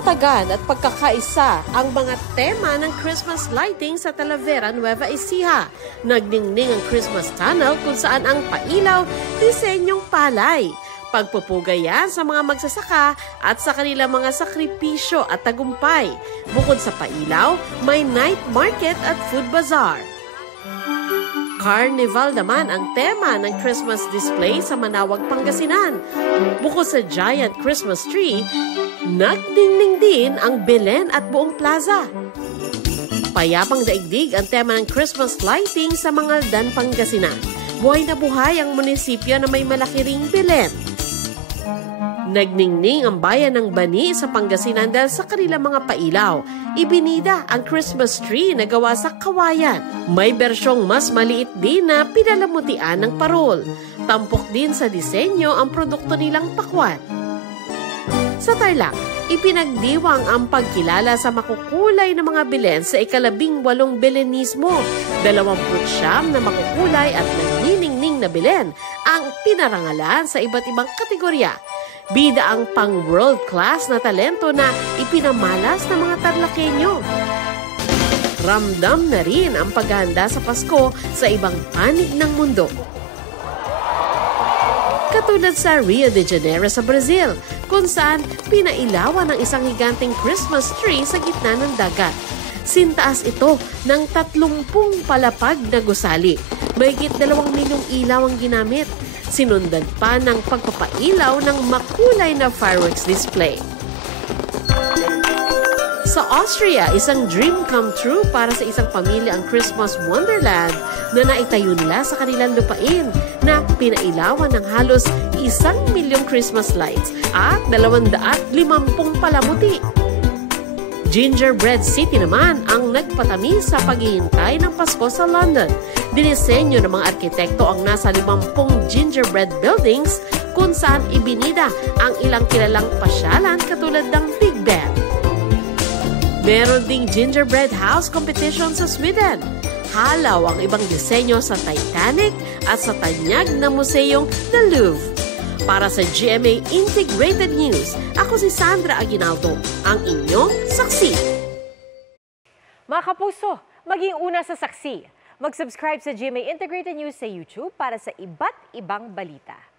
Katatagan at pagkakaisa ang mga tema ng Christmas lighting sa Talavera, Nueva Ecija. Nagningning ang Christmas tunnel kung saan ang pailaw, disenyong palay. Pagpupugay yan sa mga magsasaka at sa kanilang mga sakripisyo at tagumpay. Bukod sa pailaw, may night market at food bazaar. Carnival naman ang tema ng Christmas display sa Manawag, Pangasinan. Bukod sa giant Christmas tree, nagdingning din ang Belen at buong plaza. Payapang daigdig ang tema ng Christmas lighting sa Mangaldan, Pangasinan. Buhay na buhay ang munisipyo na may malaki ring Belen. Nagningning ang bayan ng Bani sa Pangasinan dahil sa kanilang mga pailaw. Ibinida ang Christmas tree na gawa sa kawayan. May bersyong mas maliit din na pinalamutian ng parol. Tampok din sa disenyo ang produkto nilang pakwan. Sa Tarlac, ipinagdiwang ang pagkilala sa makukulay na mga Belen sa ika-18 Belenismo. 29 na makukulay at nagniningning na Belen ang pinarangalan sa iba't ibang kategorya. Bida ang pang-world class na talento na ipinamalas ng mga Tarlakenyo. Ramdam na rin ang paghahanda sa Pasko sa ibang panig ng mundo. Katulad sa Rio de Janeiro sa Brazil, kung saan pinailawan ng isang higanteng Christmas tree sa gitna ng dagat. Sintaas ito ng 30 palapag na gusali. Mahigit 2 milyong ilaw ang ginamit. Sinundan pa ng pagpapailaw ng makulay na fireworks display. Sa Austria, isang dream come true para sa isang pamilya ang Christmas Wonderland na naitayo nila sa kanilang lupain na pinailawan ng halos 1 milyong Christmas lights at 250 palamuti. Gingerbread City naman ang nagpatamis sa paghihintay ng Pasko sa London. Dinisenyo ng mga arkitekto ang nasa 50 gingerbread buildings kung saan ibinida ang ilang kilalang pasyalan katulad ng Big Ben. Meron ding gingerbread house competition sa Sweden. Halaw ang ibang disenyo sa Titanic at sa tanyag na museyong The Louvre. Para sa GMA Integrated News, ako si Sandra Aguinaldo, ang inyong saksi. Mga kapuso, maging una sa saksi. Mag-subscribe sa GMA Integrated News sa YouTube para sa iba't ibang balita.